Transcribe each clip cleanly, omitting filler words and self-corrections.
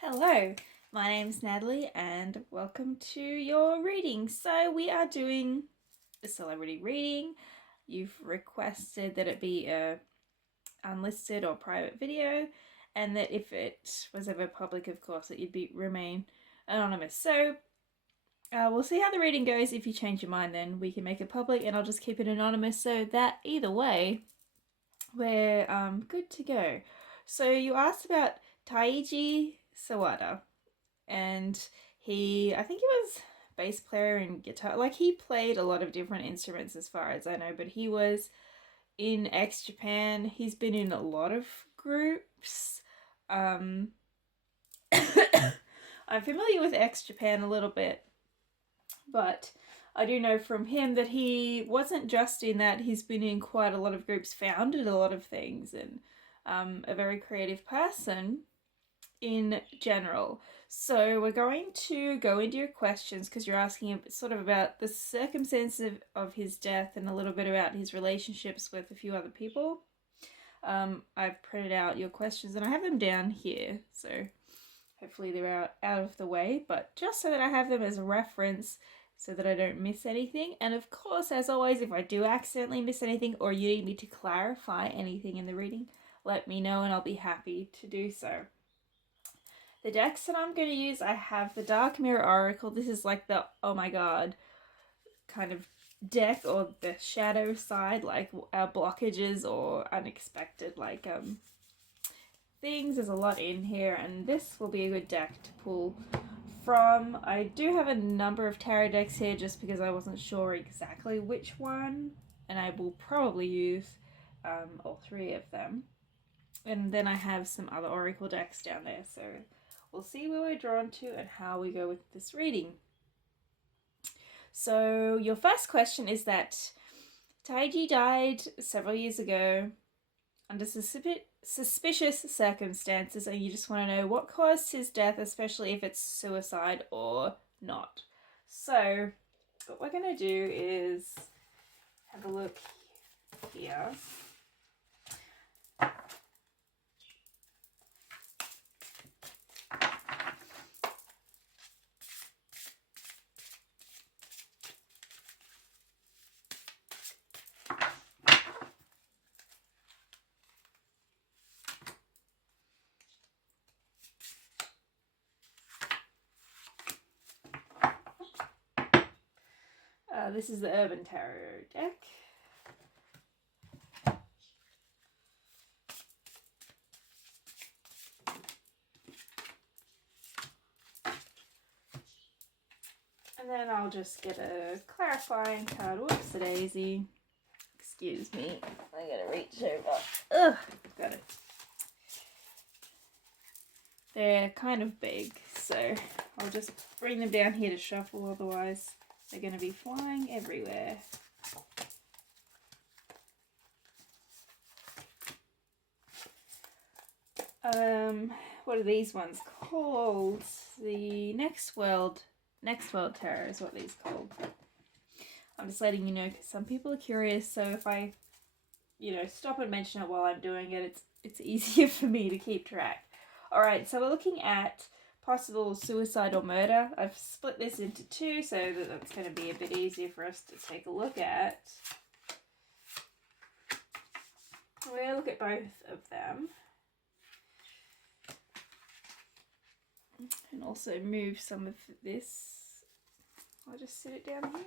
Hello, my name's Natalie and welcome to your reading. So we are doing a celebrity reading. You've requested that it be a unlisted or private video, and that if it was ever public, of course, that you'd remain anonymous. So we'll see how the reading goes. If you change your mind, then we can make it public and I'll just keep it anonymous, so that either way we're good to go. So you asked about Taiji Sawada, and I think he was bass player and guitar. Like, he played a lot of different instruments as far as I know, but he was in X Japan. He's been in a lot of groups. I'm familiar with X Japan a little bit, but I do know from him that he wasn't just in that. He's been in quite a lot of groups, founded a lot of things, and a very creative person in general. So we're going to go into your questions because you're asking sort of about the circumstances of his death and a little bit about his relationships with a few other people. I've printed out your questions and I have them down here, so hopefully they're out of the way, but just so that I have them as a reference so that I don't miss anything. And of course, as always, if I do accidentally miss anything or you need me to clarify anything in the reading, let me know and I'll be happy to do so. The decks that I'm going to use, I have the Dark Mirror Oracle. This is like the, oh my god, kind of deck, or the shadow side, like our blockages or unexpected, like, things. There's a lot in here, and this will be a good deck to pull from. I do have a number of tarot decks here just because I wasn't sure exactly which one, and I will probably use all three of them. And then I have some other oracle decks down there, so we'll see where we're drawn to and how we go with this reading. So your first question is that Taiji died several years ago under suspicious circumstances, and you just want to know what caused his death, especially if it's suicide or not. So what we're going to do is have a look here. This is the Urban Tarot deck. And then I'll just get a clarifying card. Whoops, a daisy. Excuse me. I gotta reach over. Ugh, got it. They're kind of big, so I'll just bring them down here to shuffle, otherwise they're going to be flying everywhere. What are these ones called? The Next World Tarot is what these are called. I'm just letting you know because some people are curious, so if I, stop and mention it while I'm doing it, it's easier for me to keep track. Alright, so we're looking at possible suicide or murder. I've split this into two so that that's going to be a bit easier for us to take a look at. We'll look at both of them. And also move some of this. I'll just sit it down here.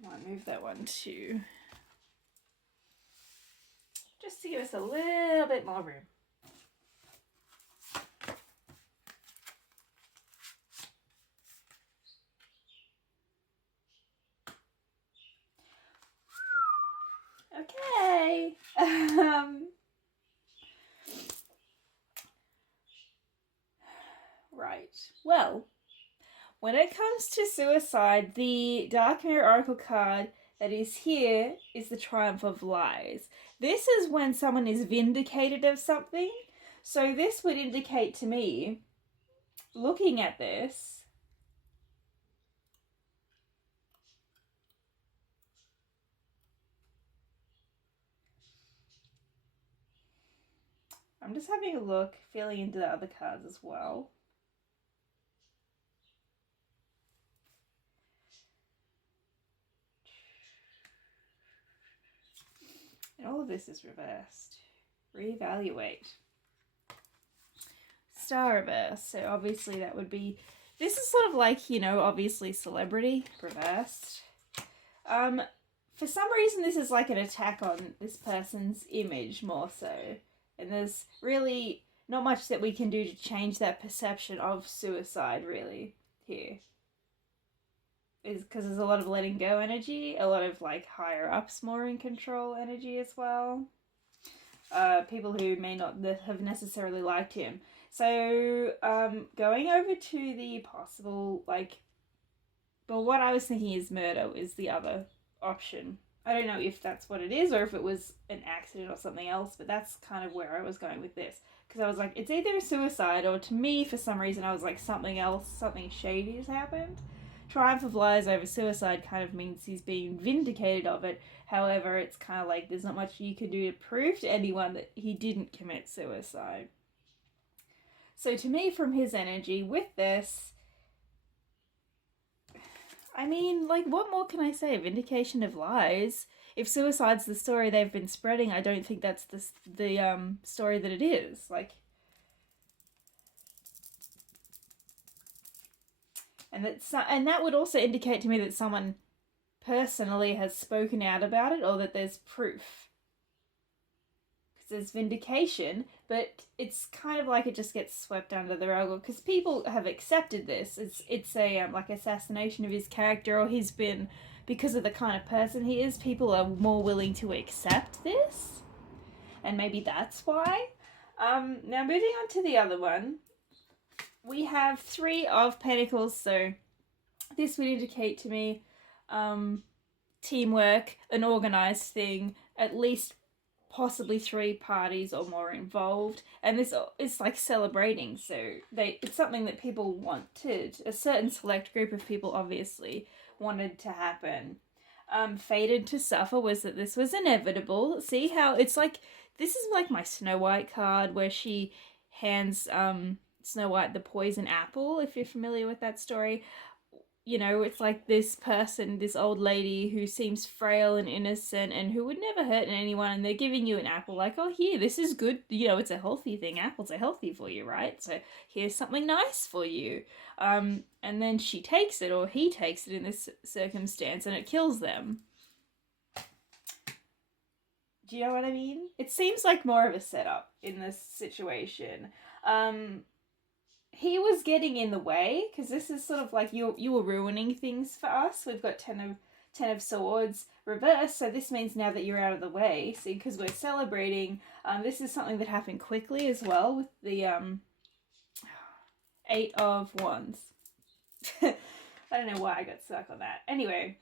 Might move that one too. Just to give us a little bit more room. Okay. Right. Well, when it comes to suicide, the Dark Mirror Oracle card that is here is the Triumph of Lies. This is when someone is vindicated of something. So this would indicate to me, looking at this, I'm just having a look, feeling into the other cards as well. And all of this is reversed. Reevaluate. Star reverse. So obviously that would be... This is sort of like, you know, obviously celebrity reversed. For some reason this is like an attack on this person's image more so. And there's really not much that we can do to change that perception of suicide really here. Is because there's a lot of letting go energy, a lot of like higher ups more in control energy as well. People who may not have necessarily liked him. So going over to the possible like, well, what I was thinking is murder is the other option. I don't know if that's what it is or if it was an accident or something else, but that's kind of where I was going with this. Because I was like, it's either a suicide or to me, for some reason, I was like, something else, something shady has happened. Triumph of lies over suicide kind of means he's being vindicated of it. However, it's kind of like there's not much you can do to prove to anyone that he didn't commit suicide. So to me, from his energy, with this, I mean, like, what more can I say? Vindication of lies. If suicide's the story they've been spreading, I don't think that's the story that it is. Like, and that would also indicate to me that someone personally has spoken out about it, or that there's proof. Because there's vindication, but it's kind of like it just gets swept under the rug, because people have accepted this. It's a like assassination of his character, or he's been, because of the kind of person he is, people are more willing to accept this, and maybe that's why. Now moving on to the other one, we have 3 of Pentacles, so this would indicate to me teamwork, an organized thing, at least possibly 3 parties or more involved, and this is like celebrating, so it's something that people wanted, a certain select group of people obviously wanted to happen. Fated to suffer was that this was inevitable. See how it's like, this is like my Snow White card where she hands Snow White the poison apple, if you're familiar with that story. You know, it's like this person, this old lady who seems frail and innocent and who would never hurt anyone, and they're giving you an apple like, oh, here, this is good. You know, it's a healthy thing. Apples are healthy for you, right? So here's something nice for you. And then she takes it, or he takes it in this circumstance, and it kills them. Do you know what I mean? It seems like more of a setup in this situation. He was getting in the way, because this is sort of like you were ruining things for us. We've got 10 of Swords reversed, so this means now that you're out of the way. See, because we're celebrating. This is something that happened quickly as well with the 8 of Wands. I don't know why I got stuck on that. Anyway,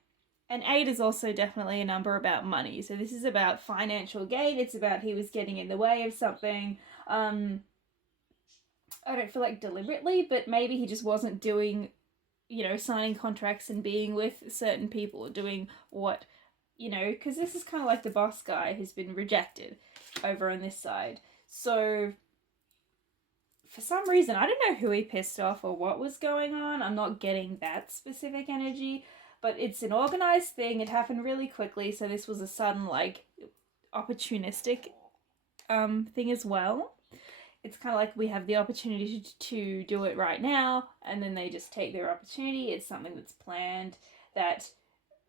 and 8 is also definitely a number about money. So this is about financial gain. It's about he was getting in the way of something. I don't feel like deliberately, but maybe he just wasn't doing, you know, signing contracts and being with certain people, doing what, you know, because this is kind of like the boss guy who's been rejected over on this side. So for some reason, I don't know who he pissed off or what was going on. I'm not getting that specific energy, but it's an organized thing. It happened really quickly, so this was a sudden, like, opportunistic thing as well. It's kind of like we have the opportunity to do it right now, and then they just take their opportunity. It's something that's planned, that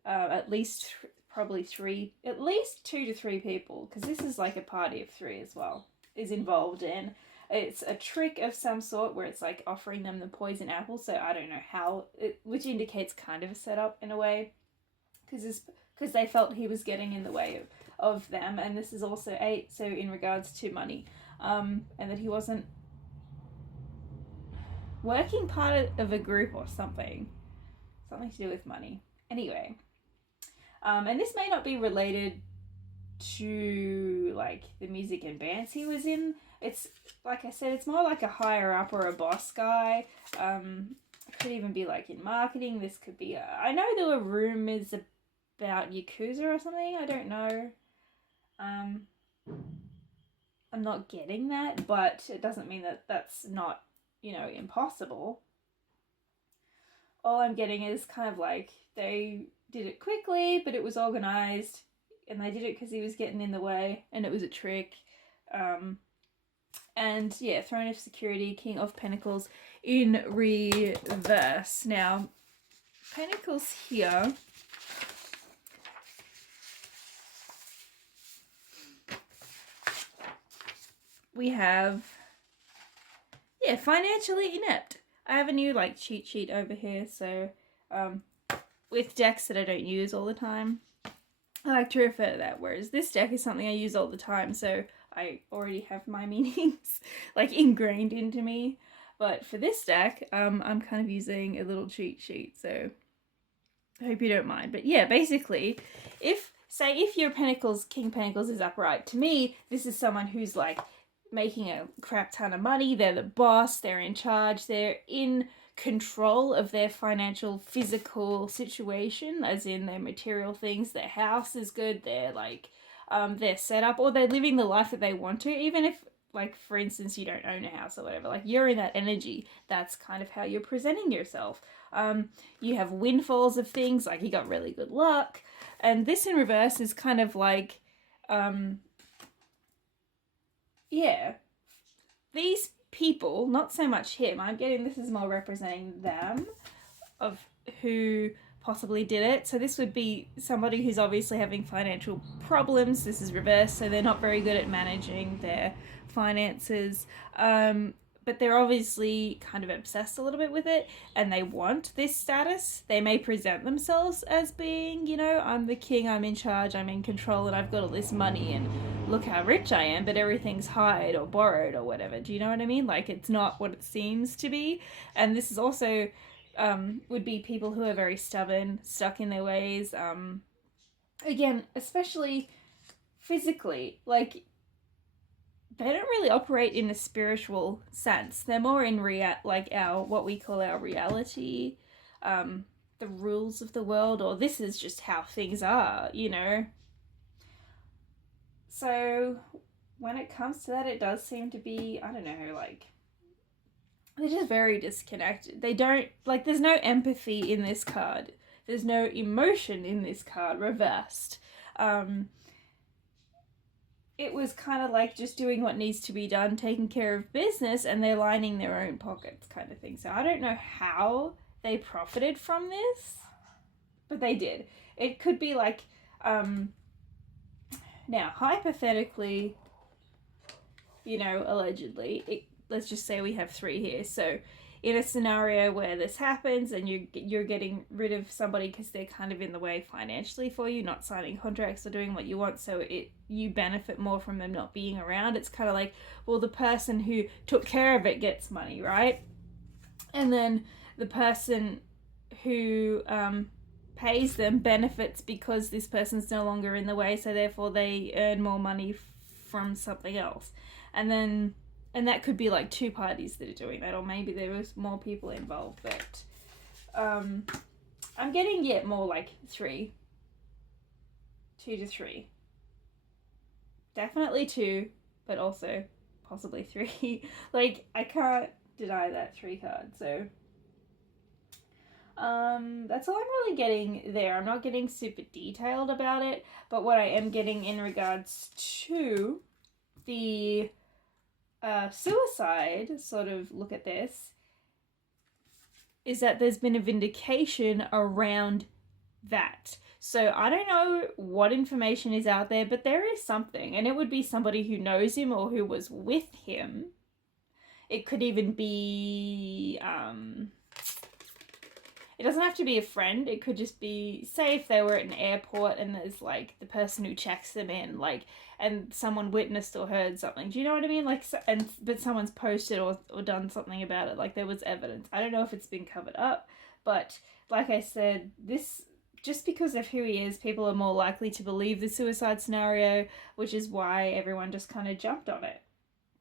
at least probably 2 to 3 people, because this is like a party of 3 as well, is involved in. It's a trick of some sort where it's like offering them the poison apple, so I don't know how, which indicates kind of a setup in a way, because they felt he was getting in the way of them, and this is also 8, so in regards to money. And that he wasn't working part of a group or something to do with money. Anyway, and this may not be related to like the music and bands he was in. It's like I said, it's more like a higher up or a boss guy. It could even be like in marketing. This could be I know there were rumors about Yakuza or something. I don't know. I'm not getting that, but it doesn't mean that that's not, you know, impossible. All I'm getting is kind of like they did it quickly, but it was organized, and they did it because he was getting in the way, and it was a trick. And yeah, Throne of Security, King of Pentacles in reverse. Now, Pentacles here. We have, yeah, financially inept. I have a new like cheat sheet over here, so with decks that I don't use all the time, I like to refer to that, whereas this deck is something I use all the time, so I already have my meanings like ingrained into me. But for this deck, I'm kind of using a little cheat sheet, so I hope you don't mind. But yeah, basically, if your Pentacles, King Pentacles is upright, to me, this is someone who's like making a crap ton of money. They're the boss, they're in charge, they're in control of their financial, physical situation, as in their material things. Their house is good, they're like, they're set up, or they're living the life that they want to, even if, like, for instance, you don't own a house or whatever, like, you're in that energy. That's kind of how you're presenting yourself. You have windfalls of things, like you got really good luck, and this in reverse is kind of like, yeah, these people, not so much him, I'm getting this is more representing them, of who possibly did it. So this would be somebody who's obviously having financial problems. This is reversed, so they're not very good at managing their finances. But they're obviously kind of obsessed a little bit with it, and they want this status. They may present themselves as being, you know, I'm the king, I'm in charge, I'm in control, and I've got all this money, and look how rich I am, but everything's hired or borrowed or whatever. Do you know what I mean? Like, it's not what it seems to be. And this is also would be people who are very stubborn, stuck in their ways. Again, especially physically, like, they don't really operate in a spiritual sense. They're more in what we call our reality, the rules of the world, or this is just how things are, you know. So when it comes to that, it does seem to be, I don't know, like, they're just very disconnected. They don't, like, there's no empathy in this card. There's no emotion in this card, reversed. It was kind of like just doing what needs to be done, taking care of business, and they're lining their own pockets kind of thing. So I don't know how they profited from this, but they did. It could be like, now, hypothetically, you know, allegedly, let's just say we have 3 here. So in a scenario where this happens and you're getting rid of somebody because they're kind of in the way financially for you, not signing contracts or doing what you want, so you benefit more from them not being around. It's kind of like, well, the person who took care of it gets money, right? And then the person who pays them benefits because this person's no longer in the way, so therefore they earn more money from something else. And that could be like 2 parties that are doing that, or maybe there was more people involved, but I'm getting more like 3. 2 to 3. Definitely 2, but also possibly 3. Like, I can't deny that 3 card, so that's all I'm really getting there. I'm not getting super detailed about it, but what I am getting in regards to the suicide sort of look at this is that there's been a vindication around that. So I don't know what information is out there, but there is something, and it would be somebody who knows him or who was with him. It could even be it doesn't have to be a friend. It could just be, say if they were at an airport and there's like the person who checks them in, like, and someone witnessed or heard something. Do you know what I mean? Like, but someone's posted or done something about it. Like, there was evidence. I don't know if it's been covered up, but like I said, this, just because of who he is, people are more likely to believe the suicide scenario, which is why everyone just kind of jumped on it.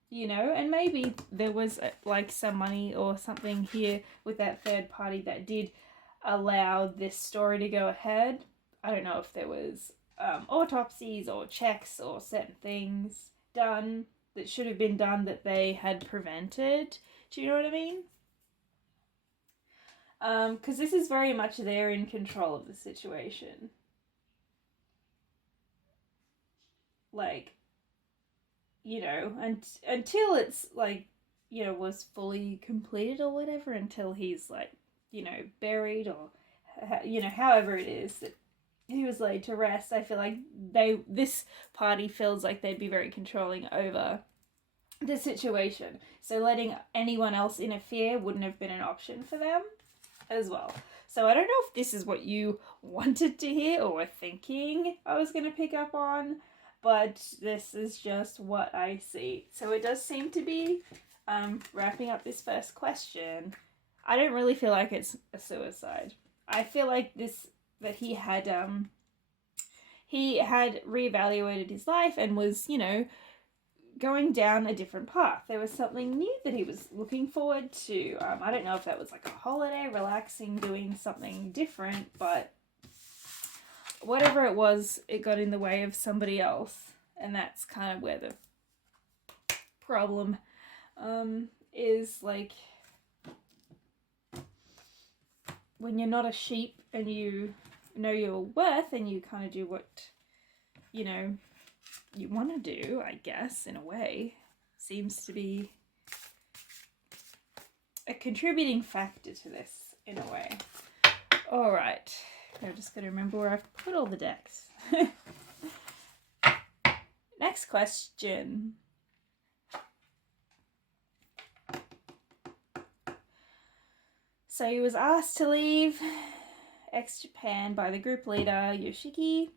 You know, and maybe there was like some money or something here with that third party that did allow this story to go ahead. I don't know if there was autopsies or checks or certain things done. that should have been done that they had prevented. Do you know what I mean? Because this is very much they're in control of the situation. Like, you know, and until it's like, you know, was fully completed or whatever, until he's like, you know, buried or, you know, however it is that he was laid to rest, I feel like this party feels like they'd be very controlling over the situation. So letting anyone else interfere wouldn't have been an option for them as well. So I don't know if this is what you wanted to hear or were thinking I was going to pick up on, but this is just what I see. So it does seem to be, wrapping up this first question, I don't really feel like it's a suicide. I feel like that he had reevaluated his life and was, you know, going down a different path. There was something new that he was looking forward to. I don't know if that was like a holiday, relaxing, doing something different, but whatever it was, it got in the way of somebody else, and that's kind of where the problem is. Like, when you're not a sheep and you know your worth and you kind of do what, you know, you want to do, I guess, in a way, seems to be a contributing factor to this, in a way. All right, I'm just going to remember where I've put all the decks. Next question. So he was asked to leave X Japan by the group leader Yoshiki,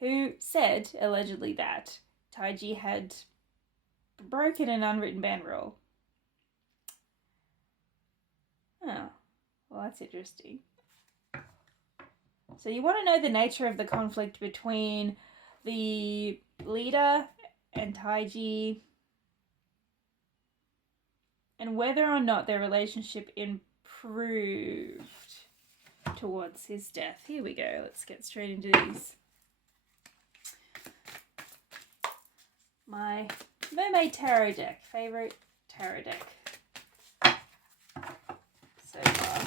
who said allegedly that Taiji had broken an unwritten band rule. Oh, well, that's interesting. So you want to know the nature of the conflict between the leader and Taiji, and whether or not their relationship improved towards his death. Here we go. Let's get straight into these. My Mermaid Tarot deck. Favorite tarot deck so far.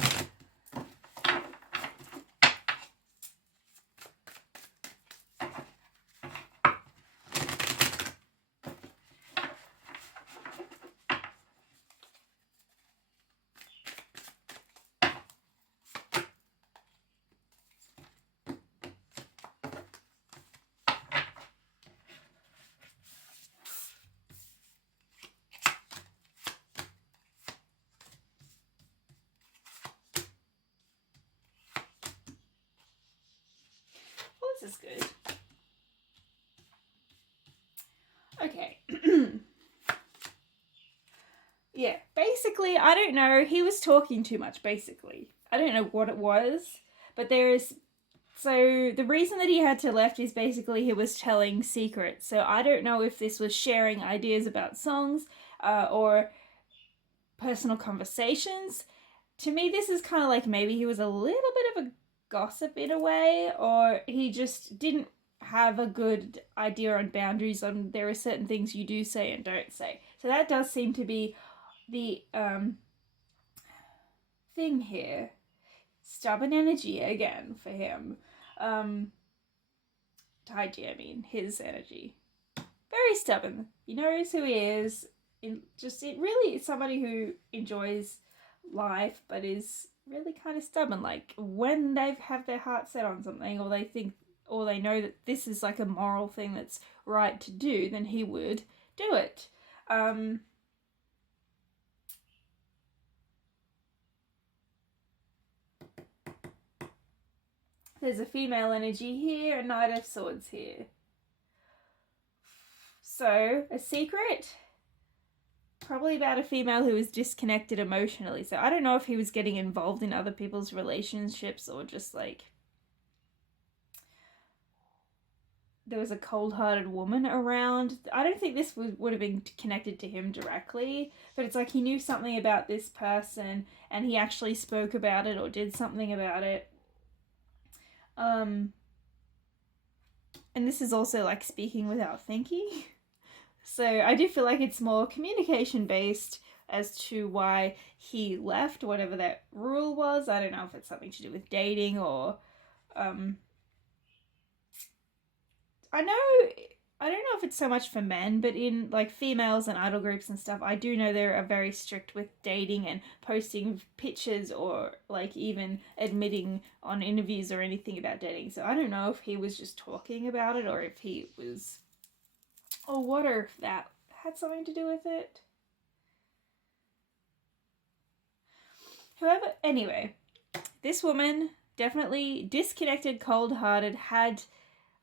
This is good. Okay. Yeah, basically, I don't know. He was talking too much, basically. I don't know what it was, but so the reason that he had to left is basically he was telling secrets. So I don't know if this was sharing ideas about songs or personal conversations. To me, this is kind of like maybe he was a little bit of a gossip in a way, or he just didn't have a good idea on boundaries on there are certain things you do say and don't say. So that does seem to be the thing here. Stubborn energy again for him. Taiji, I mean, his energy. Very stubborn. He knows who he is. It really is somebody who enjoys life but is really kind of stubborn. Like, when they have their heart set on something, or they think, or they know that this is like a moral thing that's right to do, then he would do it. There's a female energy here, a Knight of Swords here. So, a secret? Probably about a female who is disconnected emotionally. So I don't know if he was getting involved in other people's relationships or just like there was a cold-hearted woman around. I don't think this would have been connected to him directly, but it's like he knew something about this person and he actually spoke about it or did something about it. and this is also like speaking without thinking. So I do feel like it's more communication based as to why he left, whatever that rule was. I don't know if it's something to do with dating or I don't know if it's so much for men, but in like females and idol groups and stuff, I do know they are very strict with dating and posting pictures or like even admitting on interviews or anything about dating. So I don't know if he was just talking about it or if he was, or what, or if that had something to do with it. However, anyway, this woman definitely disconnected, cold-hearted, had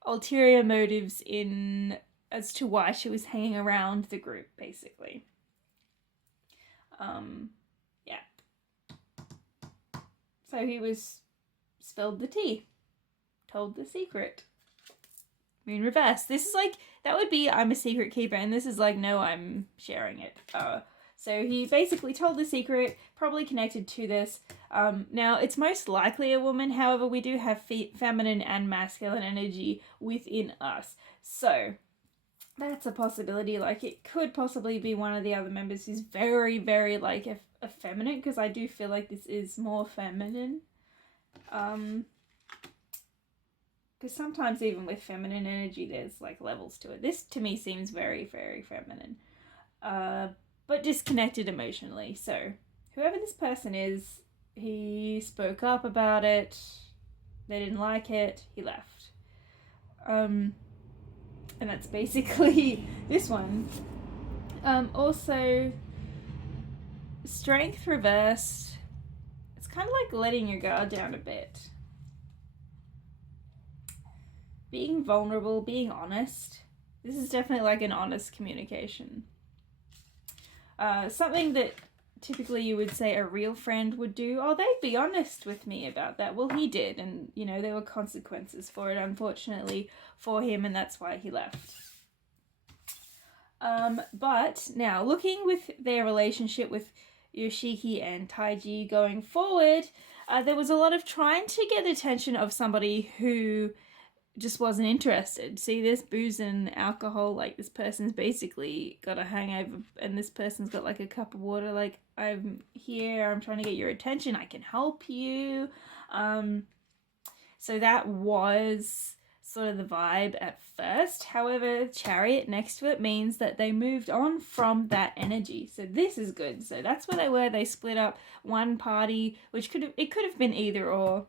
ulterior motives in as to why she was hanging around the group, basically. Yeah. So he was spilled the tea, told the secret. In reverse. This is like, that would be I'm a secret keeper, and this is like, no, I'm sharing it. So he basically told the secret, probably connected to this. Now, it's most likely a woman. However, we do have feminine and masculine energy within us. So that's a possibility. Like, it could possibly be one of the other members who's very, very, like, effeminate, because I do feel like this is more feminine. Because sometimes even with feminine energy, there's, like, levels to it. This, to me, seems very, very feminine. But disconnected emotionally. So whoever this person is, he spoke up about it. They didn't like it. He left. And that's basically this one. Also, strength reversed. It's kind of like letting your guard down a bit. Being vulnerable, being honest. This is definitely like an honest communication. Something that typically you would say a real friend would do. Oh, they'd be honest with me about that. Well, he did, and, you know, there were consequences for it, unfortunately, for him, and that's why he left. But now, looking with their relationship with Yoshiki and Taiji going forward, there was a lot of trying to get the attention of somebody who just wasn't interested. See, there's booze and alcohol, like this person's basically got a hangover and this person's got like a cup of water, like, I'm here, I'm trying to get your attention, I can help you. So that was sort of the vibe at first. However, Chariot next to it means that they moved on from that energy. So this is good. So that's where they were. They split up. One party, which could have been either or,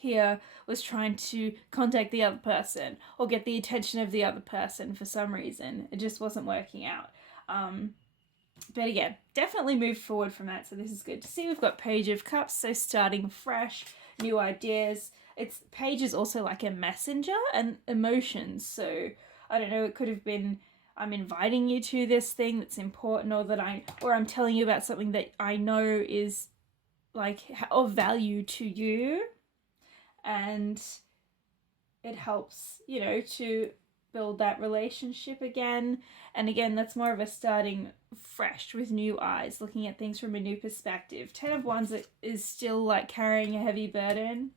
here was trying to contact the other person or get the attention of the other person for some reason. It just wasn't working out. But again, definitely moved forward from that, so this is good to see. We've got Page of Cups, so starting fresh, new ideas. Page is also like a messenger and emotions, so I don't know, it could have been I'm inviting you to this thing that's important, or I'm telling you about something that I know is like of value to you. And it helps, you know, to build that relationship again. And again, that's more of a starting fresh with new eyes, looking at things from a new perspective. 10 of Wands is still like carrying a heavy burden.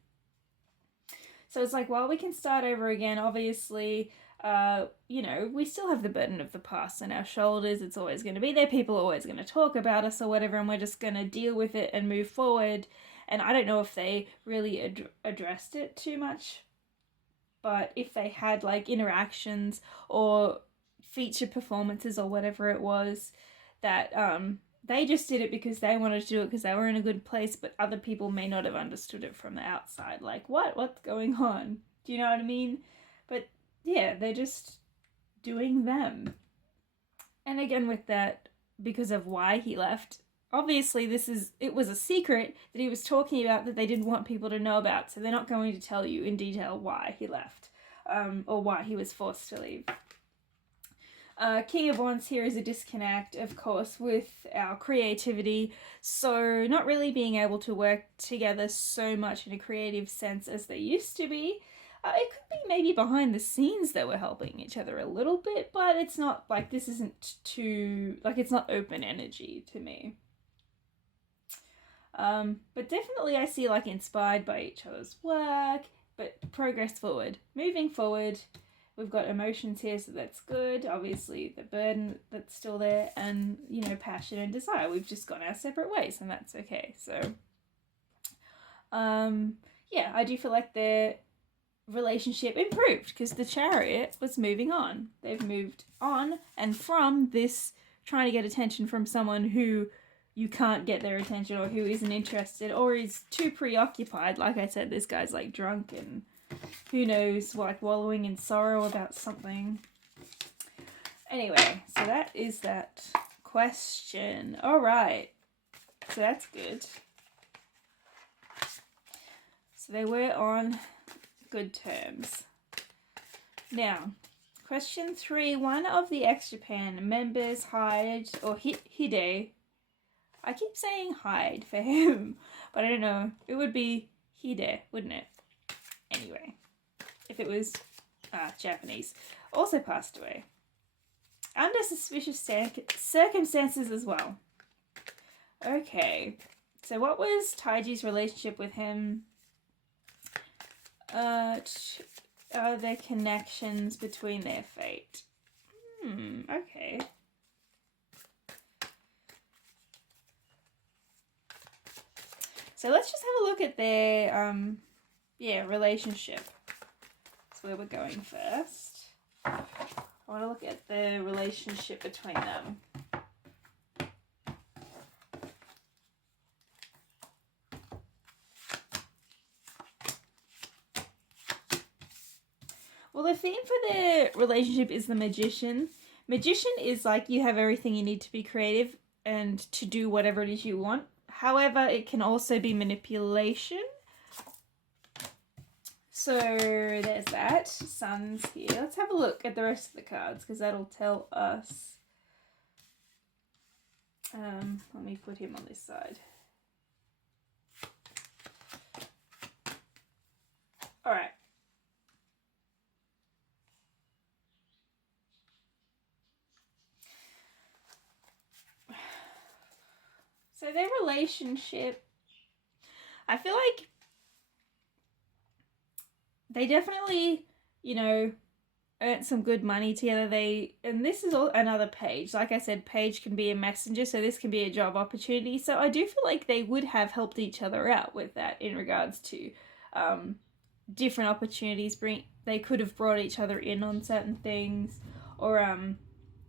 So it's like, well, we can start over again. Obviously, you know, we still have the burden of the past on our shoulders. It's always going to be there. People are always going to talk about us or whatever, and we're just going to deal with it and move forward. And I don't know if they really addressed it too much, but if they had like interactions or feature performances or whatever it was, that they just did it because they wanted to do it because they were in a good place, but other people may not have understood it from the outside. Like, what's going on? Do you know what I mean? But yeah, they're just doing them. And again, with that, because of why he left, obviously it was a secret that he was talking about that they didn't want people to know about, so they're not going to tell you in detail why he left, or why he was forced to leave. King of Wands here is a disconnect, of course, with our creativity, so not really being able to work together so much in a creative sense as they used to be. It could be maybe behind the scenes they were helping each other a little bit, but it's not like, this isn't too, like, it's not open energy to me. But definitely I see like inspired by each other's work, but progress forward. Moving forward, we've got emotions here, so that's good. Obviously, the burden that's still there, and, you know, passion and desire. We've just gone our separate ways, and that's okay. So, yeah, I do feel like their relationship improved because the Chariot was moving on. They've moved on, and from this trying to get attention from someone who you can't get their attention, or who isn't interested, or is too preoccupied. Like I said, this guy's like drunk and who knows, like wallowing in sorrow about something. Anyway, so that is that question. All right, so that's good. So they were on good terms. Now, question 3. One of the X Japan members Hide, or Hide. I keep saying Hide for him, but I don't know. It would be Hide, wouldn't it? Anyway, if it was Japanese. Also passed away. Under suspicious circumstances as well. Okay, so what was Taiji's relationship with him? Are there connections between their fate? Okay. So let's just have a look at their, relationship. That's where we're going first. I want to look at the relationship between them. Well, the theme for their relationship is the Magician. Magician is like you have everything you need to be creative and to do whatever it is you want. However, it can also be manipulation. So there's that. Sun's here. Let's have a look at the rest of the cards because that'll tell us. Let me put him on this side. All right. So their relationship, I feel like they definitely, you know, earned some good money together. And this is another Page. Like I said, Page can be a messenger, so this can be a job opportunity. So I do feel like they would have helped each other out with that in regards to different opportunities. They could have brought each other in on certain things, or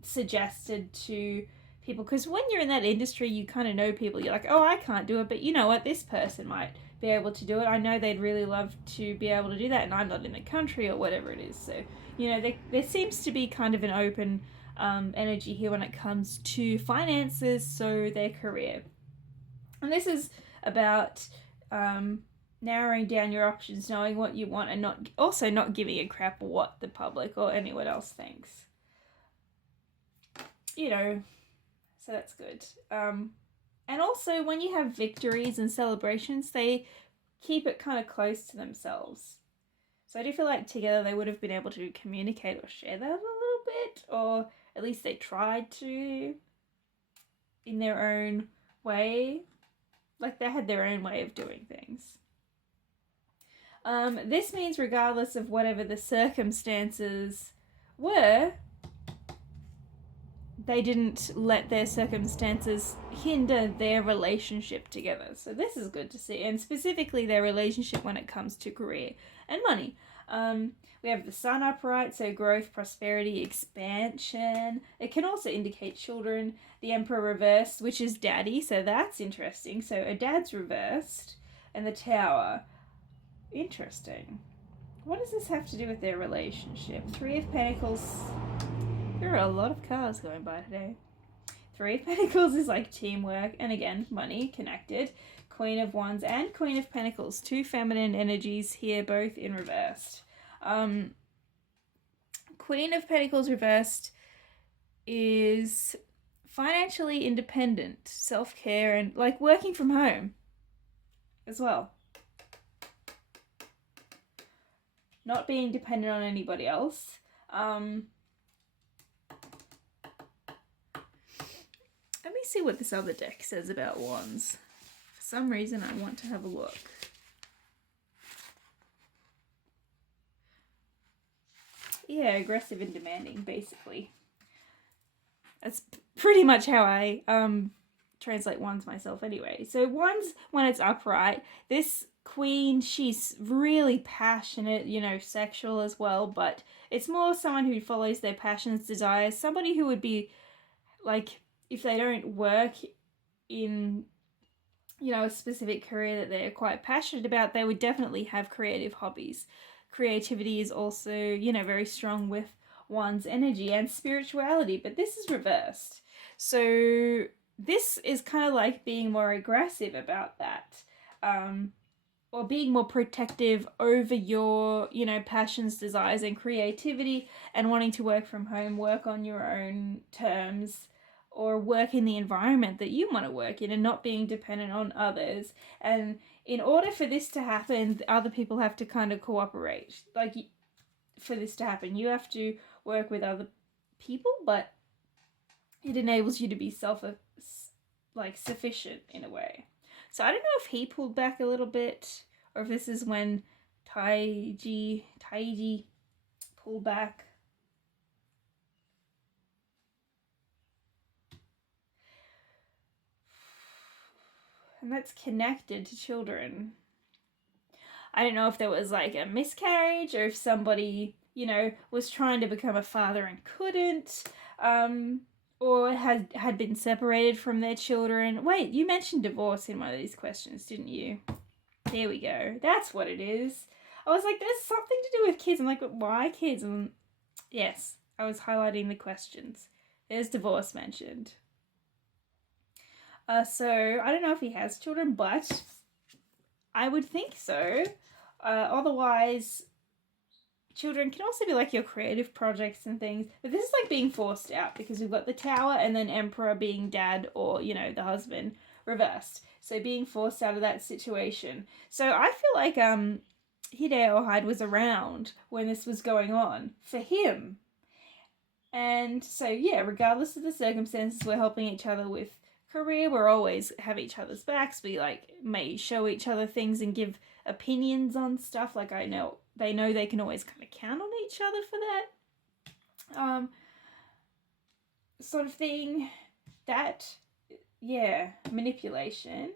suggested to people, because when you're in that industry you kind of know people. You're like, oh, I can't do it, but you know what, this person might be able to do it. I know they'd really love to be able to do that, and I'm not in the country, or whatever it is. So, you know, there seems to be kind of an open energy here when it comes to finances, so their career. And this is about narrowing down your options, knowing what you want, and not giving a crap what the public or anyone else thinks. You know, so that's good. And also, when you have victories and celebrations, they keep it kind of close to themselves. So I do feel like together they would have been able to communicate or share that a little bit, or at least they tried to in their own way. Like, they had their own way of doing things. This means regardless of whatever the circumstances were, they didn't let their circumstances hinder their relationship together. So this is good to see. And specifically their relationship when it comes to career and money. We have the Sun upright, so growth, prosperity, expansion. It can also indicate children. The Emperor reversed, which is daddy, so that's interesting. So a dad's reversed. And the Tower. Interesting. What does this have to do with their relationship? Three of Pentacles. There are a lot of cars going by today. Three of Pentacles is like teamwork, and again, money, connected. Queen of Wands and Queen of Pentacles. Two feminine energies here, both in reversed. Queen of Pentacles reversed is financially independent, self-care, and like working from home as well. Not being dependent on anybody else. Let me see what this other deck says about wands. For some reason I want to have a look. yeah, aggressive and demanding, basically. That's pretty much how I translate wands myself anyway. So wands, when it's upright, this queen, she's really passionate, you know, sexual as well, but it's more someone who follows their passions, desires, somebody who would be like, if they don't work in, you know, a specific career that they're quite passionate about, they would definitely have creative hobbies. Creativity is also, you know, very strong with one's energy and spirituality, but this is reversed. So this is kind of like being more aggressive about that, or being more protective over your, you know, passions, desires, and creativity, and wanting to work from home, work on your own terms, or work in the environment that you want to work in, and not being dependent on others. And in order for this to happen, other people have to kind of cooperate. Like, for this to happen, you have to work with other people, but it enables you to be sufficient in a way. So I don't know if he pulled back a little bit, or if this is when Taiji pulled back. And that's connected to children. I don't know if there was like a miscarriage, or if somebody, you know, was trying to become a father and couldn't, or had been separated from their children. Wait, you mentioned divorce in one of these questions, didn't you? There we go. That's what it is. I was like, there's something to do with kids. I'm like, but why kids? And yes, I was highlighting the questions. There's divorce mentioned. So I don't know if he has children, but I would think so. Otherwise, children can also be like your creative projects and things. But this is like being forced out, because we've got the Tower and then Emperor being dad, or, you know, the husband, reversed. So being forced out of that situation. So I feel like Hideo Hyde was around when this was going on for him. And so, yeah, regardless of the circumstances, we're helping each other with career. We're always have each other's backs. We like may show each other things and give opinions on stuff. Like, I know they can always kind of count on each other for that sort of thing. That, yeah, manipulation,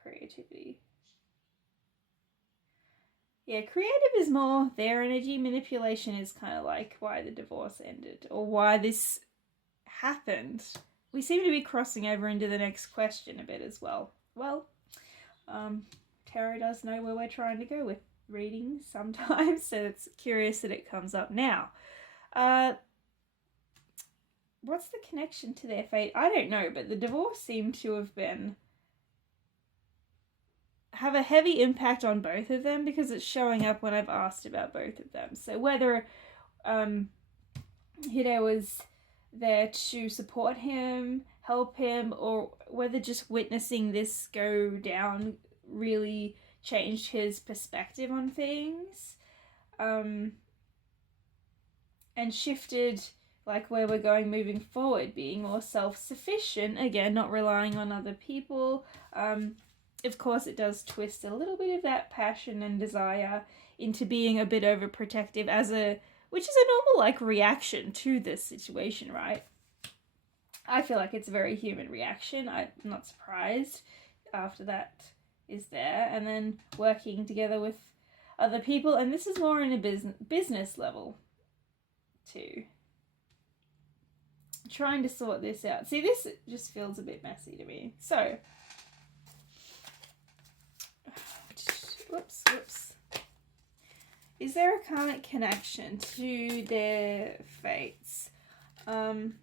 creativity. Yeah, creative is more their energy. Manipulation is kind of like why the divorce ended, or why this happened. We seem to be crossing over into the next question a bit as well. Well, tarot does know where we're trying to go with readings sometimes, so it's curious that it comes up now. What's the connection to their fate? I don't know, but the divorce seemed to have a heavy impact on both of them, because it's showing up when I've asked about both of them. So whether Hideo was there to support him, help him, or whether just witnessing this go down really changed his perspective on things, and shifted like where we're going moving forward, being more self-sufficient, again, not relying on other people. Of course, it does twist a little bit of that passion and desire into being a bit overprotective, which is a normal like reaction to this situation, right? I feel like it's a very human reaction. I'm not surprised after that is there. And then working together with other people, and this is more in a business level too. Trying to sort this out. See, this just feels a bit messy to me. So, whoops. Is there a karmic connection to their fates? And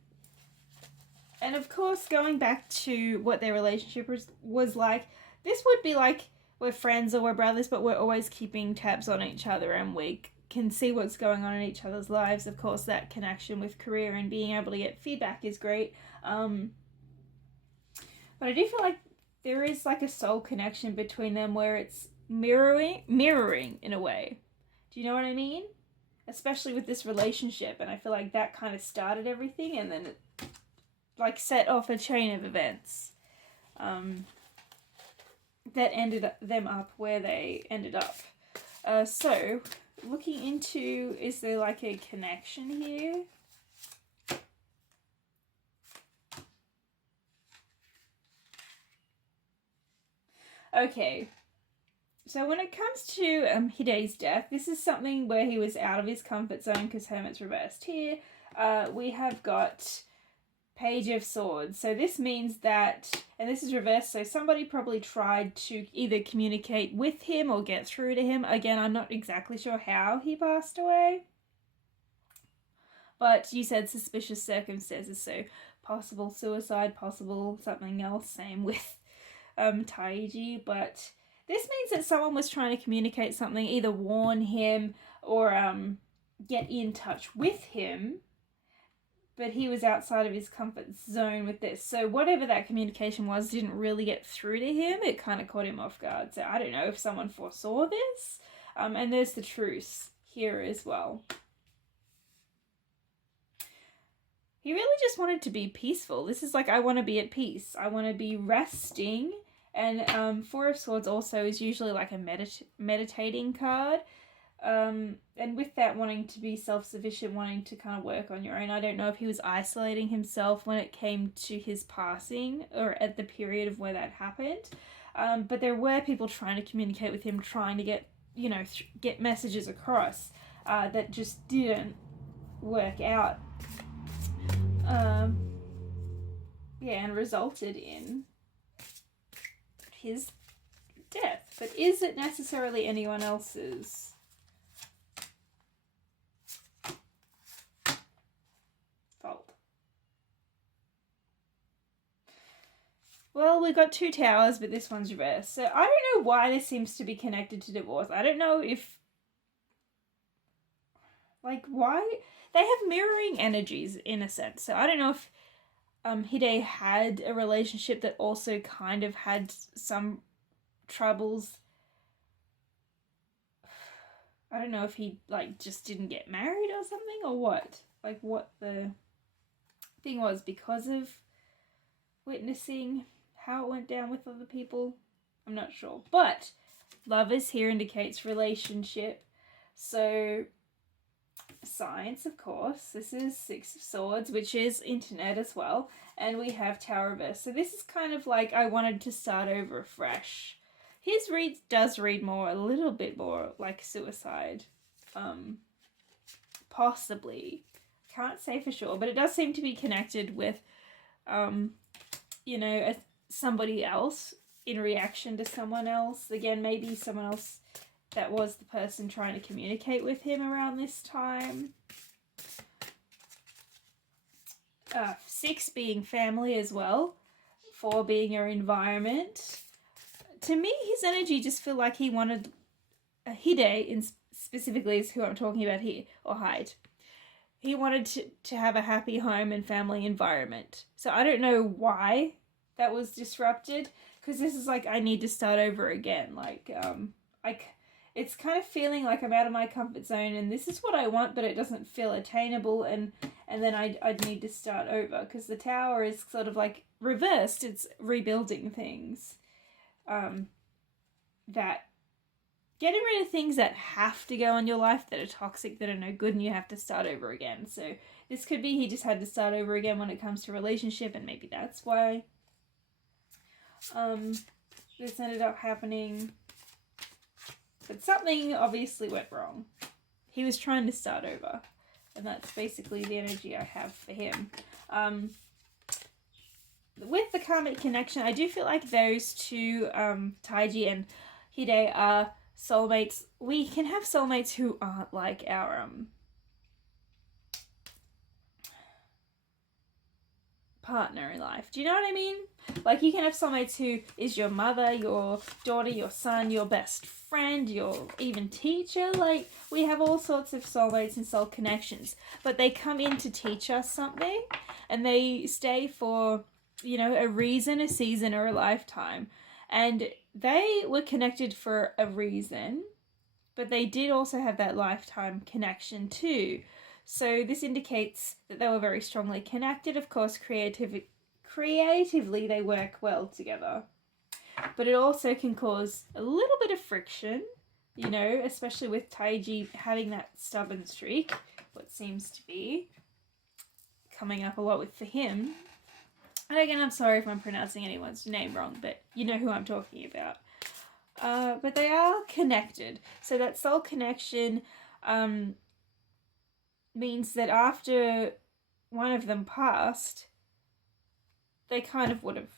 of course, going back to what their relationship was like, this would be like we're friends or we're brothers, but we're always keeping tabs on each other, and we can see what's going on in each other's lives. Of course, that connection with career and being able to get feedback is great. But I do feel like there is like a soul connection between them where it's mirroring in a way. Do you know what I mean? Especially with this relationship, and I feel like that kind of started everything, and then it like set off a chain of events that ended them up where they ended up. So looking into, is there like a connection here? Okay. So when it comes to Hide's death, this is something where he was out of his comfort zone because Hermit's reversed here. We have got Page of Swords. So this means that, and this is reversed, so somebody probably tried to either communicate with him or get through to him. Again, I'm not exactly sure how he passed away. But you said suspicious circumstances, so possible suicide, possible something else. Same with Taiji, but this means that someone was trying to communicate something, either warn him or get in touch with him, but he was outside of his comfort zone with this. So whatever that communication was didn't really get through to him. It kind of caught him off guard. So I don't know if someone foresaw this. And there's the truce here as well. He really just wanted to be peaceful. This is like, I want to be at peace. I want to be resting. And Four of Swords also is usually like a meditating card. And with that, wanting to be self-sufficient, wanting to kind of work on your own. I don't know if he was isolating himself when it came to his passing or at the period of where that happened. But there were people trying to communicate with him, trying to get, you know, get messages across that just didn't work out. Yeah, and resulted in his death. But is it necessarily anyone else's fault? Well, we've got two towers, but this one's reversed. So I don't know why this seems to be connected to divorce. I don't know if, like, why? They have mirroring energies in a sense. So I don't know if Hide had a relationship that also kind of had some troubles. I don't know if he, like, just didn't get married or something, or what. Like, what the thing was because of witnessing how it went down with other people. I'm not sure. But Lovers here indicates relationship. So Science, of course. This is Six of Swords, which is internet as well. And we have Tower reverse. So this is kind of like I wanted to start over fresh. His read does read more, a little bit more like suicide. Possibly. Can't say for sure, but it does seem to be connected with, you know, somebody else in reaction to someone else. Again, maybe someone else that was the person trying to communicate with him around this time. 6 being family as well. 4 being your environment. To me, his energy just feel like he wanted Hide, specifically is who I'm talking about here, or Hyde. He wanted to have a happy home and family environment. So I don't know why that was disrupted, because this is like I need to start over again. Like, it's kind of feeling like I'm out of my comfort zone and this is what I want, but it doesn't feel attainable, and then I'd need to start over, because the Tower is sort of like reversed. It's rebuilding things. That getting rid of things that have to go in your life, that are toxic, that are no good, and you have to start over again. So this could be he just had to start over again when it comes to relationship, and maybe that's why this ended up happening. But something obviously went wrong. He was trying to start over. And that's basically the energy I have for him. With the karmic connection, I do feel like those two, Taiji and Hide, are soulmates. We can have soulmates who aren't like our partner in life. Do you know what I mean? Like, you can have soulmates who is your mother, your daughter, your son, your best friend, your even teacher. Like, we have all sorts of soulmates and soul connections, but they come in to teach us something, and they stay for, you know, a reason, a season, or a lifetime. And they were connected for a reason, but they did also have that lifetime connection too. So this indicates that they were very strongly connected. Of course, creatively they work well together. But it also can cause a little bit of friction you know, especially with Taiji having that stubborn streak, what seems to be coming up a lot with for him. And again, I'm sorry if I'm pronouncing anyone's name wrong, but you know who I'm talking about. But they are connected. So that soul connection means that after one of them passed, they kind of would have,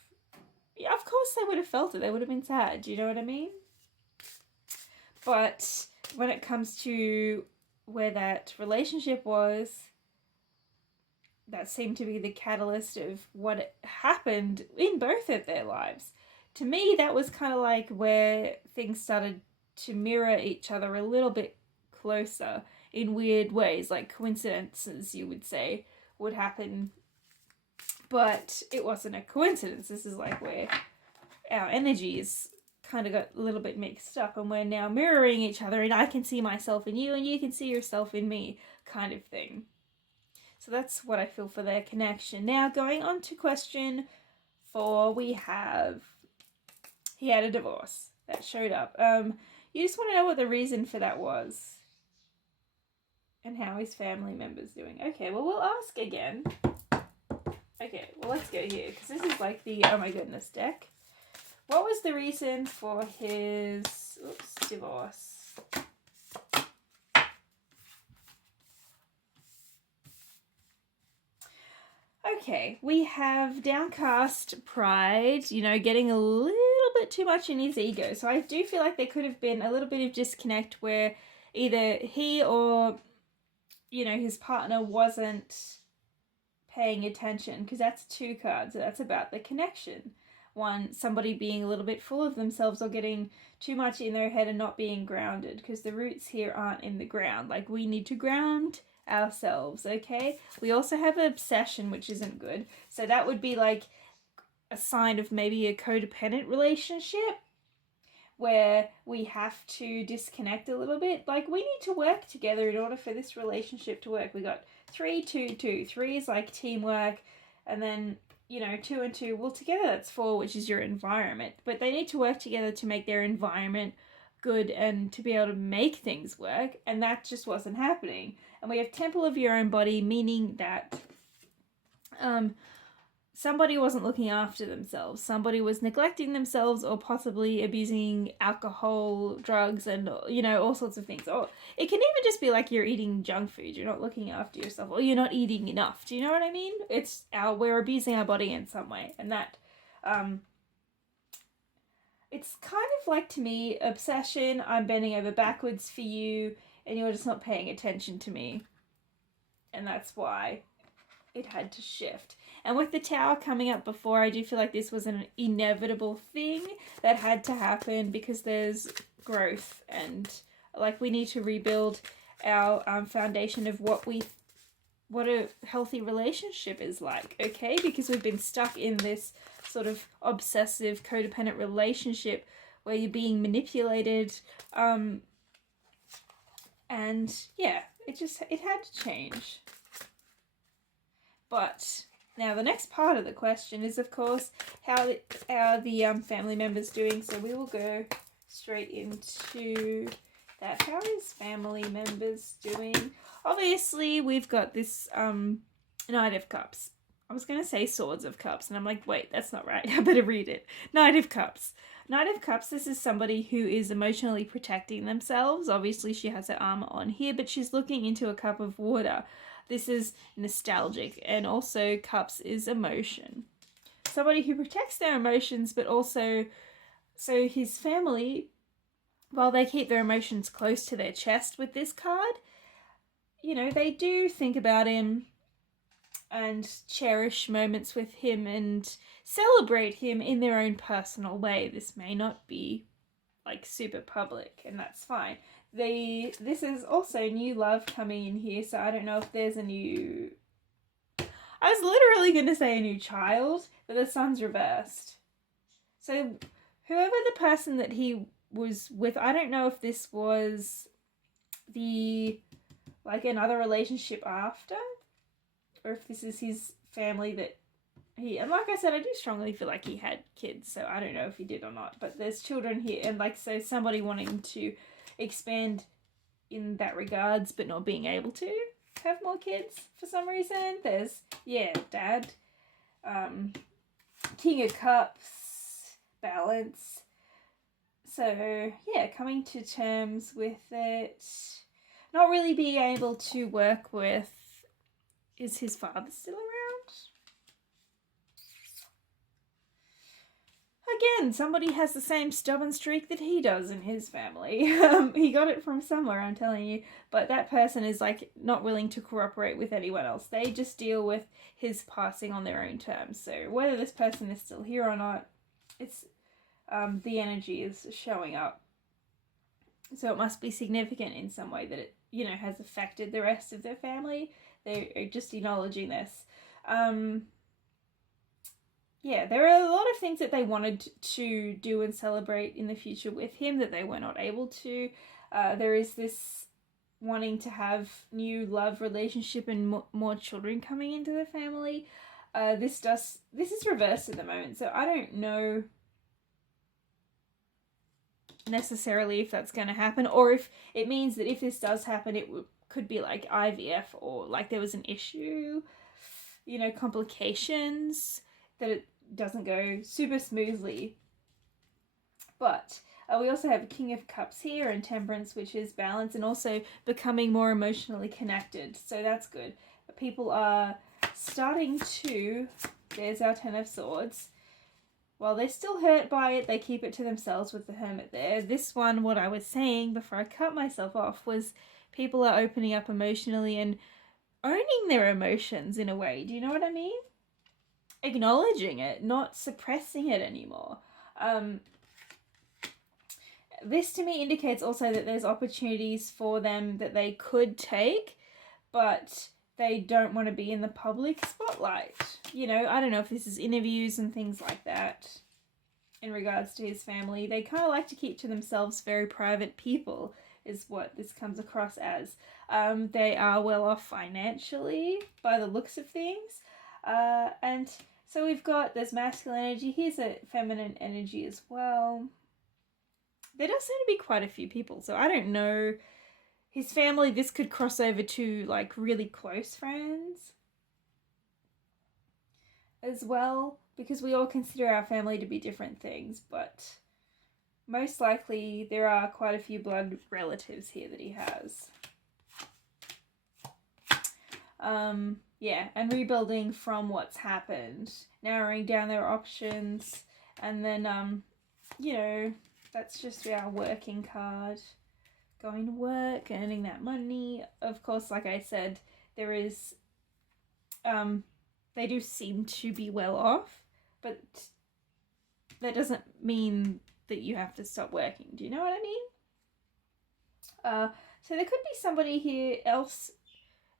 yeah, of course they would have felt it. They would have been sad. Do you know what I mean? But when it comes to where that relationship was, that seemed to be the catalyst of what happened in both of their lives. To me, that was kind of like where things started to mirror each other a little bit closer in weird ways, like coincidences, you would say, would happen. But it wasn't a coincidence. This is like where our energies kind of got a little bit mixed up, and we're now mirroring each other, and I can see myself in you and you can see yourself in me, kind of thing. So that's what I feel for their connection. Now, going on to question 4, we have, he had a divorce that showed up. You just want to know what the reason for that was and how his family member's doing. Okay, well, we'll ask again. Okay, well, let's go here, because this is like the oh my goodness deck. What was the reason for his divorce? Okay, we have downcast pride, you know, getting a little bit too much in his ego. So I do feel like there could have been a little bit of disconnect where either he or, you know, his partner wasn't paying attention, because that's 2 cards. That's about the connection. One, somebody being a little bit full of themselves or getting too much in their head and not being grounded, because the roots here aren't in the ground. Like, we need to ground ourselves, okay? We also have obsession, which isn't good. So that would be like a sign of maybe a codependent relationship where we have to disconnect a little bit. Like, we need to work together in order for this relationship to work. We got 3, 2, 2. 3 is like teamwork, and then, you know, 2 and 2, well, together that's 4, which is your environment. But they need to work together to make their environment good and to be able to make things work, and that just wasn't happening. And we have temple of your own body, meaning that somebody wasn't looking after themselves. Somebody was neglecting themselves, or possibly abusing alcohol, drugs, and, you know, all sorts of things. Or it can even just be like you're eating junk food, you're not looking after yourself, or you're not eating enough. Do you know what I mean? We're abusing our body in some way, and that it's kind of like, to me, obsession. I'm bending over backwards for you, and you're just not paying attention to me. And that's why it had to shift. And with the Tower coming up before, I do feel like this was an inevitable thing that had to happen, because there's growth, and like, we need to rebuild our foundation of what a healthy relationship is like, okay? Because we've been stuck in this sort of obsessive codependent relationship where you're being manipulated, and yeah, it had to change. But now the next part of the question is, of course, how the family members doing. So we will go straight into that. How is family members doing? Obviously, we've got this Knight of Cups. I was going to say Swords of Cups, and I'm like, wait, that's not right. I better read it. Knight of Cups. Knight of Cups, this is somebody who is emotionally protecting themselves. Obviously, she has her armor on here, but she's looking into a cup of water. This is nostalgic, and also cups is emotion. Somebody who protects their emotions, but also, so his family, while they keep their emotions close to their chest with this card, you know, they do think about him and cherish moments with him and celebrate him in their own personal way. This may not be like super public, and that's fine. This is also new love coming in here, so I don't know if there's a new, I was literally going to say a new child, but the sun's reversed. So whoever the person that he was with, I don't know if this was like another relationship after, or if this is his family that and like I said, I do strongly feel like he had kids, so I don't know if he did or not, but there's children here, and like, so somebody wanting to expand in that regards, but not being able to have more kids for some reason. There's, Dad, King of Cups, balance. So, coming to terms with it, not really being able to work with, is his father still around? Again, somebody has the same stubborn streak that he does in his family. He got it from somewhere, I'm telling you. But that person is like not willing to cooperate with anyone else. They just deal with his passing on their own terms. So whether this person is still here or not, it's the energy is showing up. So it must be significant in some way that it, has affected the rest of their family. They're just acknowledging this. There are a lot of things that they wanted to do and celebrate in the future with him that they were not able to. There is this wanting to have new love relationship and more children coming into the family. This is reversed at the moment, so I don't know necessarily if that's going to happen, or if it means that if this does happen, it could be like IVF, or like there was an issue, complications, that it doesn't go super smoothly. But we also have King of Cups here and Temperance, which is balance and also becoming more emotionally connected. So that's good. People are starting to, there's our Ten of Swords. While they're still hurt by it, they keep it to themselves with the Hermit there. This one, what I was saying before I cut myself off, was people are opening up emotionally and owning their emotions in a way. Do you know what I mean? Acknowledging it, not suppressing it anymore. This to me indicates also that there's opportunities for them that they could take, but they don't want to be in the public spotlight. I don't know if this is interviews and things like that in regards to his family. They kind of like to keep to themselves, very private people is what this comes across as. They are well off financially by the looks of things. And so there's masculine energy. Here's a feminine energy as well. There does seem to be quite a few people, so I don't know. His family, this could cross over to like really close friends as well, because we all consider our family to be different things, but most likely there are quite a few blood relatives here that he has. And rebuilding from what's happened, narrowing down their options, and then, that's just our working card. Going to work, earning that money. Of course, like I said, there is, they do seem to be well off, but that doesn't mean that you have to stop working. Do you know what I mean? So there could be somebody here else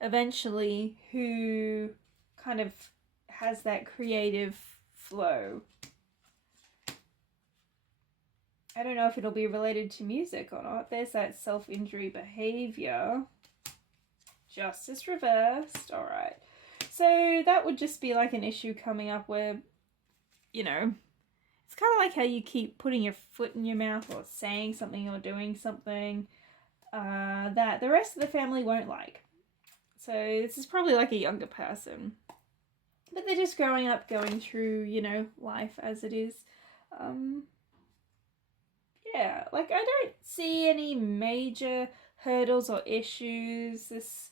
eventually who kind of has that creative flow. I don't know if it'll be related to music or not. There's that self-injury behavior. Justice reversed. All right. So that would just be like an issue coming up where, it's kind of like how you keep putting your foot in your mouth or saying something or doing something that the rest of the family won't like. So this is probably like a younger person. But they're just growing up, going through, life as it is. I don't see any major hurdles or issues. This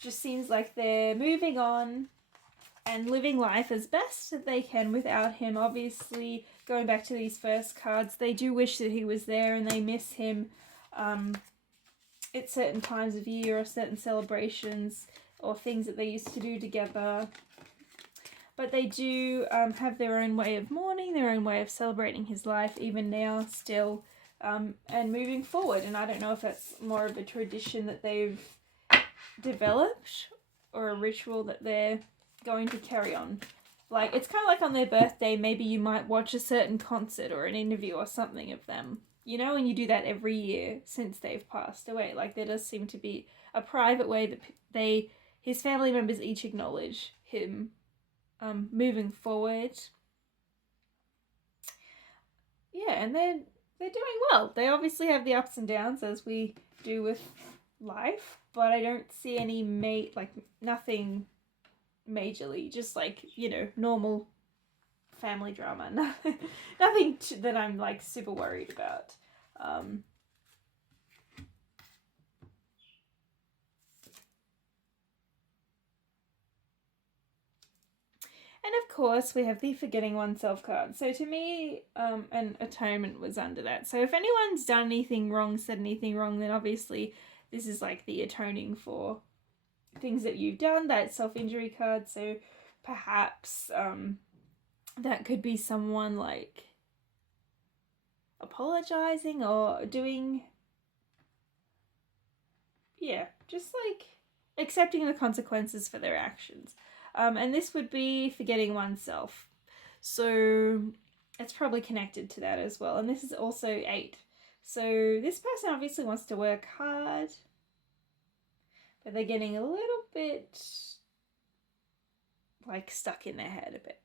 just seems like they're moving on and living life as best that they can without him. Obviously, going back to these first cards, they do wish that he was there and they miss him at certain times of year or certain celebrations or things that they used to do together. But they do have their own way of mourning, their own way of celebrating his life, even now, still, and moving forward. And I don't know if that's more of a tradition that they've developed or a ritual that they're going to carry on. Like, it's kind of like on their birthday, maybe you might watch a certain concert or an interview or something of them, and you do that every year since they've passed away. Like, there does seem to be a private way that his family members each acknowledge him moving forward. And then they're doing well. They obviously have the ups and downs as we do with life, but I don't see any nothing majorly, just like, you know, normal family drama. Nothing that I'm like super worried about. And of course, we have the forgetting oneself card. So to me, an atonement was under that. So if anyone's done anything wrong, said anything wrong, then obviously this is like the atoning for things that you've done, that self-injury card. So perhaps that could be someone like apologizing or doing, yeah, just like accepting the consequences for their actions. And this would be forgetting oneself. So it's probably connected to that as well. And this is also 8. So this person obviously wants to work hard, but they're getting a little bit like stuck in their head a bit.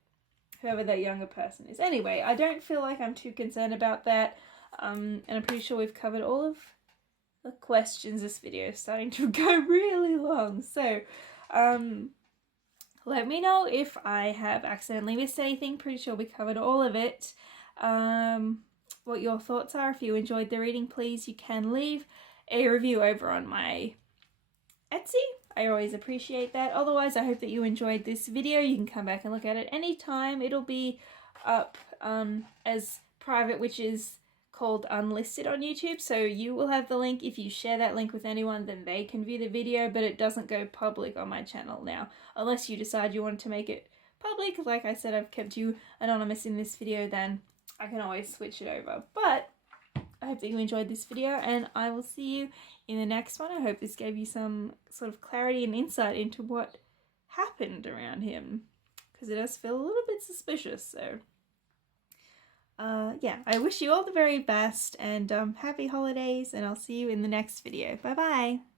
Whoever that younger person is. Anyway, I don't feel like I'm too concerned about that. And I'm pretty sure we've covered all of the questions. This video is starting to go really long. So, let me know if I have accidentally missed anything. Pretty sure we covered all of it. What your thoughts are. If you enjoyed the reading, please, you can leave a review over on my Etsy. I always appreciate that. Otherwise, I hope that you enjoyed this video. You can come back and look at it anytime. It'll be up as private, which is called unlisted on YouTube. So you will have the link. If you share that link with anyone, then they can view the video, but it doesn't go public on my channel now, unless you decide you want to make it public. Like I said, I've kept you anonymous in this video, then I can always switch it over. But I hope that you enjoyed this video, and I will see you in the next one. I hope this gave you some sort of clarity and insight into what happened around him, because it does feel a little bit suspicious. So yeah, I wish you all the very best, and happy holidays, and I'll see you in the next video. Bye bye.